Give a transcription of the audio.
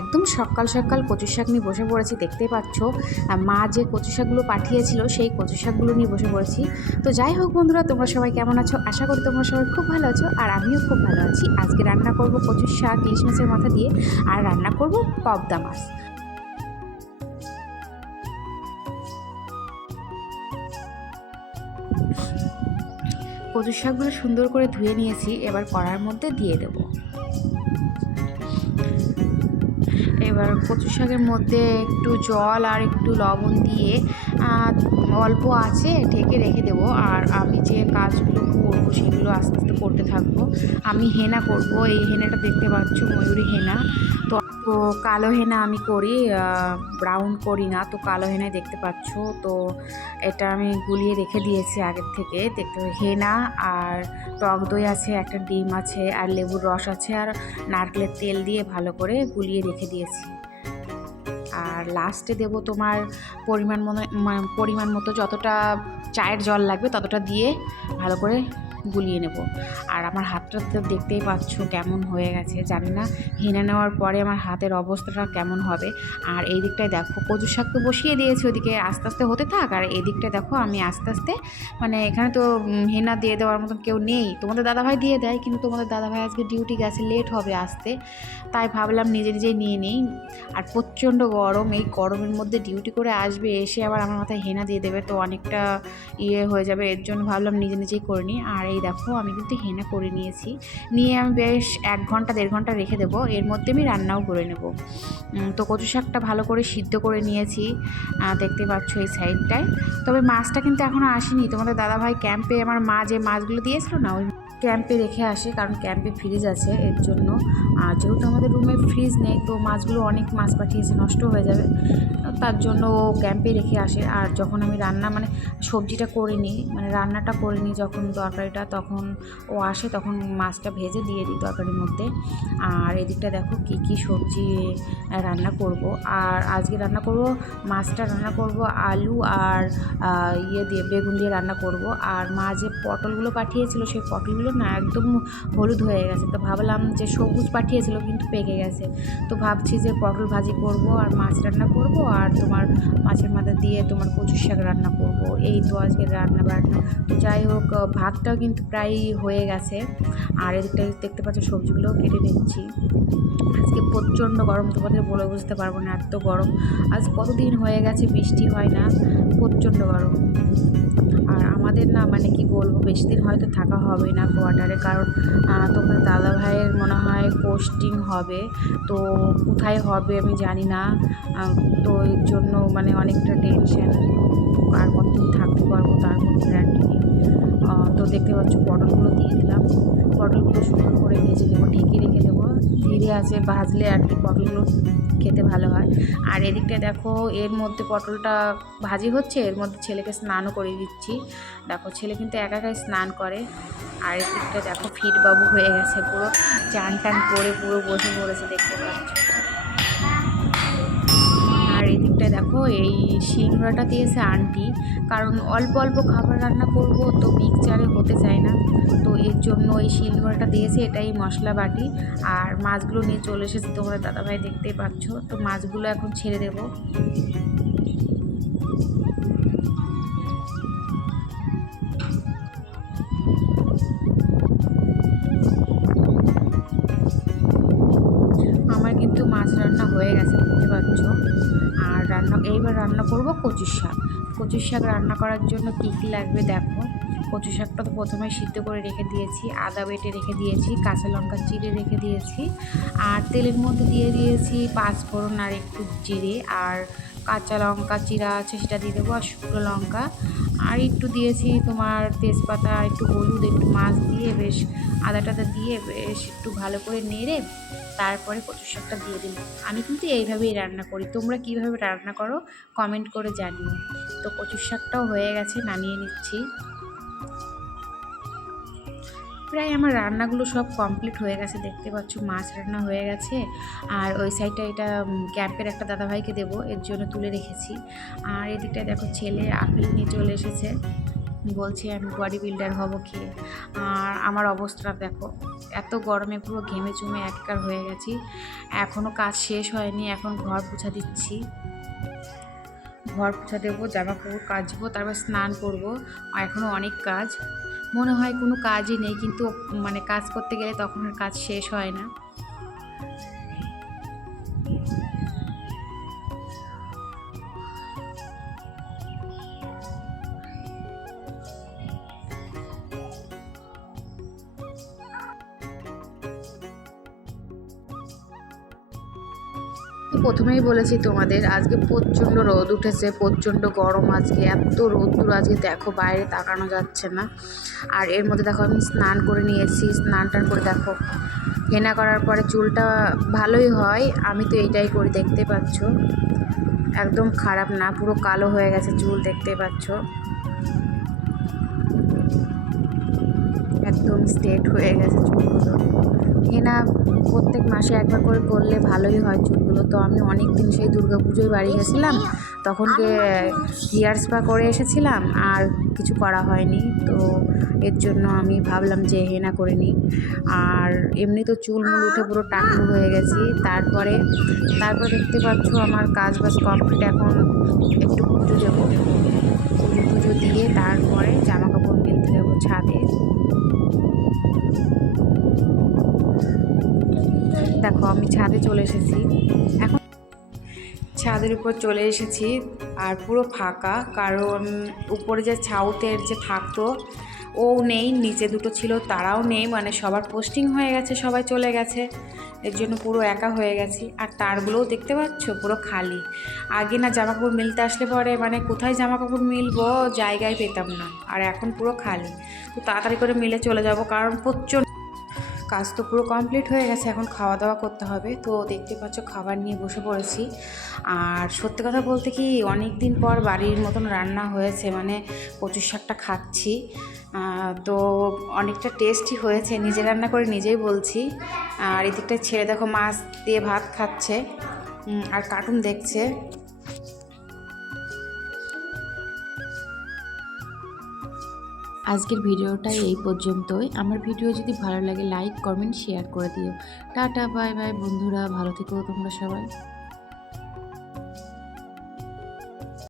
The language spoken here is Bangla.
একদম সকাল সকাল কচু শাক নিয়ে বসে পড়েছি, দেখতে পাচ্ছ। মা যে কচু শাকগুলো পাঠিয়েছিল, সেই কচু শাকগুলো নিয়ে বসে পড়েছি। তো যাই হোক বন্ধুরা, তোমরা সবাই কেমন আছো? আশা করি তোমরা সবাই খুব ভালো আছো, আর আমিও খুব ভালো আছি। আজকে রান্না করব কচু শাক, ইলিশ মাছের মাথা দিয়ে, আর রান্না করব পবদা মাছ। কচু শাকগুলো সুন্দর করে ধুয়ে নিয়েছি, এবার কড়ার মধ্যে দিয়ে দেবো। এবার কচু শাকের মধ্যে একটু জল আর একটু লবণ দিয়ে অল্প আছে ঢেকে রেখে দেবো। আর আমি যে কাজগুলো করব সেগুলো আস্তে আস্তে করতে থাকব। আমি হেনা করব। এই হেনাটা দেখতে পাচ্ছ, ময়ূরী হেনা। তো তো কালো হেনা আমি করি ব্রাউন করি না। তো কালো হেনায় দেখতে পাচ্ছ। তো এটা আমি গুলিয়ে রেখে দিয়েছি আগের থেকে। দেখতে হেনা আর টক দই আছে, একটা ডিম আছে, আর লেবুর রস আছে, আর নারকেলের তেল দিয়ে ভালো করে গুলিয়ে রেখে দিয়েছি। আর লাস্টে দেব তোমার পরিমাণ মতো পরিমাণ মতো যতটা চায়ের জল লাগবে ততটা দিয়ে ভালো করে গুলিয়ে নেব। আর আমার হাতটা তো দেখতেই পাচ্ছ কেমন হয়ে গেছে, জানি না। হেনে নেওয়ার পরে আমার হাতের অবস্থাটা কেমন হবে। আর এই দিকটায় দেখো, কচু শাক তো বসিয়ে দিয়েছি ওদিকে, আস্তে আস্তে হতে থাক। আর এই দেখো, আমি আস্তে আস্তে মানে এখানে তো হেনা দিয়ে দেওয়ার মতন কেউ নেই। তোমাদের দাদাভাই দিয়ে দেয়, কিন্তু তোমাদের দাদাভাই আজকে ডিউটি গেছে লেট হবে আসতে। তাই ভাবলাম নিজে নিজেই নিয়ে নিই। আর প্রচণ্ড গরম, এই গরমের মধ্যে ডিউটি করে আসবে, এসে আবার আমার মাথায় হেনা দিয়ে দেবে, তো অনেকটা ইয়ে হয়ে যাবে। এর জন্য ভাবলাম নিজে নিজেই করে নিই। আর এই দেখো, আমি কিন্তু হেনা করে নিয়েছি। নিয়ে আমি বেশ এক ঘণ্টা, দেড় ঘণ্টা রেখে দেবো। এর মধ্যে আমি রান্নাও করে নেব। তো কচু শাকটা ভালো করে সিদ্ধ করে নিয়েছি দেখতে পাচ্ছ এই সাইডটায়। তবে মাছটা কিন্তু এখনও আসেনি। তোমাদের দাদাভাই ক্যাম্পে, আমার মা যে মাছগুলো দিয়েছিল না, ওই ক্যাম্পে রেখে আসে, কারণ ক্যাম্পে ফ্রিজ আছে এর জন্য। আর যেহেতু আমাদের রুমে ফ্রিজ নেই, তো মাছগুলো অনেক মাছ পাঠিয়েছে, নষ্ট হয়ে যাবে। তার জন্য ও ক্যাম্পে রেখে আসে। আর যখন আমি রান্না মানে সবজিটা করে নিই মানে রান্নাটা করে নিই যখন তরকারিটা, তখন ও আসে, তখন মাছটা ভেজে দিয়ে দিই তরকারির মধ্যে। আর এদিকটা দেখো কি কি সবজি রান্না করব। আর আজকে রান্না করব, মাছটা রান্না করব, আলু আর ইয়ে দিয়ে, বেগুন দিয়ে রান্না করব। আর মা যে পটলগুলো পাঠিয়েছিল, সেই পটলগুলো না একদম হলুদ হয়ে গেছে। তো ভাবলাম যে সবুজ পাঠিয়েছিল, কিন্তু পেকে গেছে। তো ভাবছি যে পটল ভাজি করব আর মাছ রান্না করব আর তোমার মাছের মাথা দিয়ে তোমার কচু শাক রান্না করব। এই তো আজকে রান্না বান্না। তো যাই হোক ভাতটাও কিন্তু প্রায় হয়ে গেছে। আর এদিকটা দেখতে পাচ্ছ, সবজিগুলোও কেটে নিচ্ছি। আজকে প্রচণ্ড গরম, তোমাদের বলে বুঝতে পারব না, এত গরম। আজ কতদিন হয়ে গেছে, বৃষ্টি হয় না, প্রচণ্ড গরম। আর আমাদের না মানে কি বলব, বেশি দিন হয়তো থাকা হবে না কোয়ার্টারে কারণ তোমাদের দাদা ভাইয়ের মনে হয় পোস্টিং হবে। তো কোথায় হবে আমি জানি না। তো এর জন্য মানে অনেকটা টেনশন আর দেখতে পাচ্ছ, পটলগুলো দিয়ে দিলাম। পটলগুলো সুন্দর করে ভেজে দেবো ঢেকে রেখে দেবো। ধীরে আছে, ভাজলে আর কি পটলগুলো খেতে ভালো হয়। আর এদিকটা দেখো, এর মধ্যে পটলটা ভাজি হচ্ছে, এর মধ্যে ছেলেকে স্নানও করে দিচ্ছি। দেখো, ছেলে কিন্তু একা একাই স্নান করে। আর এদিকটা দেখো ফিট বাবু হয়ে গেছে, পুরো চান টান করে পুরো বসে পড়েছে, দেখতে পাচ্ছ। দেখো এই শিলনোড়াটা দিয়েছে আন্টি। কারণ অল্প অল্প খাবার রান্না করব তো মিক্সচারে হতে চায় না। তো এর জন্য এই শিলনোড়াটা দিয়েছে, এটাই মশলা বাটি। আর মাছগুলো নিয়ে চলে এসেছে তোমরা দাদাভাই দেখতে পাচ্ছ। তো মাছগুলো এখন ছেড়ে দেবো। রান্না করব কচু শাক। কচুর শাক রান্না করার জন্য কী কী লাগবে দেখো। কচু শাকটা তো প্রথমে সিদ্ধ করে রেখে দিয়েছি, আদা বেটে রেখে দিয়েছি, কাঁচা লঙ্কা চিড়ে রেখে দিয়েছি, আর তেলের মধ্যে দিয়ে দিয়েছি পাঁচফোড়ন আর একটু জিরে, আর কাঁচা লঙ্কা, চিরা আছে, সেটা দিয়ে দেবো, আর শুকনো লঙ্কা। আর একটু দিয়েছি তোমার তেজপাতা একটু হলুদ, একটু মাছ দিয়ে, বেশ আদা টাদা দিয়ে, বেশ একটু ভালো করে নেড়ে তারপরে কচু শাকটা দিয়ে দিলাম। আমি কিন্তু এইভাবেই রান্না করি। তোমরা কীভাবে রান্না করো, কমেন্ট করে জানিও। তো কচুর শাকটাও হয়ে গেছে, নামিয়ে নিচ্ছি। প্রায় আমার রান্নাগুলো সব কমপ্লিট হয়ে গেছে, দেখতে পাচ্ছ মাছ রান্না হয়ে গেছে। আর ওই সাইডটা এটা ক্যাম্পের একটা দাদাভাইকে দেবো, এর জন্য তুলে রেখেছি। আর এদিকটা দেখো ছেলে আপেল নিয়ে চলে এসেছে, বলছে আমি বডি বিল্ডার হব খেয়ে আর আমার অবস্থা দেখো, এত গরমে পুরো ঘেমে চুমে এককার হয়ে গেছি। এখনও কাজ শেষ হয়নি, এখন ঘর পোছা দিচ্ছি। ঘর পোছা দেবো, জামা কাপড় কাচবো, তারপর স্নান করব এখনও অনেক কাজ। মনে হয় কোনো কাজই নেই, কিন্তু মানে কাজ করতে গেলে তখন আর কাজ শেষ হয় না। প্রথমেই বলেছি তোমাদের, আজকে প্রচণ্ড রোদ উঠেছে, প্রচণ্ড গরম আজকে, এত রোদ্দুর আজকে দেখো বাইরে তাকানো যাচ্ছে না। আর এর মধ্যে দেখো আমি স্নান করে নিয়েছি, স্নান টান করে দেখো, হেনা করার পরে চুলটা ভালোই হয়, আমি তো এইটাই করি, দেখতে পাচ্ছ? একদম খারাপ না, পুরো কালো হয়ে গেছে চুল, দেখতে পাচ্ছ? একদম স্ট্রেট হয়ে গেছে চুলগুলো। হেনা প্রত্যেক মাসে একবার করে করলে ভালোই হয় চুলগুলো। তো আমি অনেক দিন সেই দুর্গা পুজোয় বাড়ি গেছিলাম তখন হেয়ার স্পা করে এসেছিলাম, আর কিছু করা হয়নি। তো এর জন্য আমি ভাবলাম যে হেনা করে নিই। আর এমনি তো চুল মুল উঠে পুরো টাকলু হয়ে গেছি। তারপরে, তারপর দেখতে পাচ্ছ আমার কাজ বাজ কমপ্লিট এখন একটু পুজো দেবো। পুজো দিয়ে তারপরে চলে এসেছি। এখন ছাদের উপর চলে এসেছি আর পুরো ফাঁকা, কারণ উপরে যে ছাউতের যে থাকতো, ও নেই, নিচে দুটো ছিল, তারাও নেই মানে সবার পোস্টিং হয়ে গেছে, সবাই চলে গেছে। এর জন্য পুরো একা হয়ে গেছি, আর তারগুলোও দেখতে পাচ্ছ? পুরো খালি। আগে না জামা কাপড় মিলতে আসলে পরে মানে কোথায় জামা কাপড় মিলবো? জায়গায় পেতাম না, আর এখন পুরো খালি। তো তাড়াতাড়ি করে মিলে চলে যাব, কারণ প্রচণ্ড কাজ তো পুরো কমপ্লিট হয়ে গেছে, এখন খাওয়া দাওয়া করতে হবে। তো দেখতে পাচ্ছ, খাবার নিয়ে বসে পড়েছি। আর সত্যি কথা বলতে কি অনেক দিন পর বাড়ির মতন রান্না হয়েছে মানে কচুর শাকটা খাচ্ছি। তো অনেকটা টেস্টই হয়েছে, নিজে রান্না করে নিজেই বলছি। আর এদিকটা ছেড়ে দেখো মাছ দিয়ে ভাত খাচ্ছে। আর কার্টুন দেখছে। আজকের ভিডিওটা এই পর্যন্তই। আমার ভিডিও যদি ভালো লাগে লাইক কমেন্ট শেয়ার করে দিও। টাটা বাই বাই বন্ধুরা। ভালো থেকো তোমরা সবাই।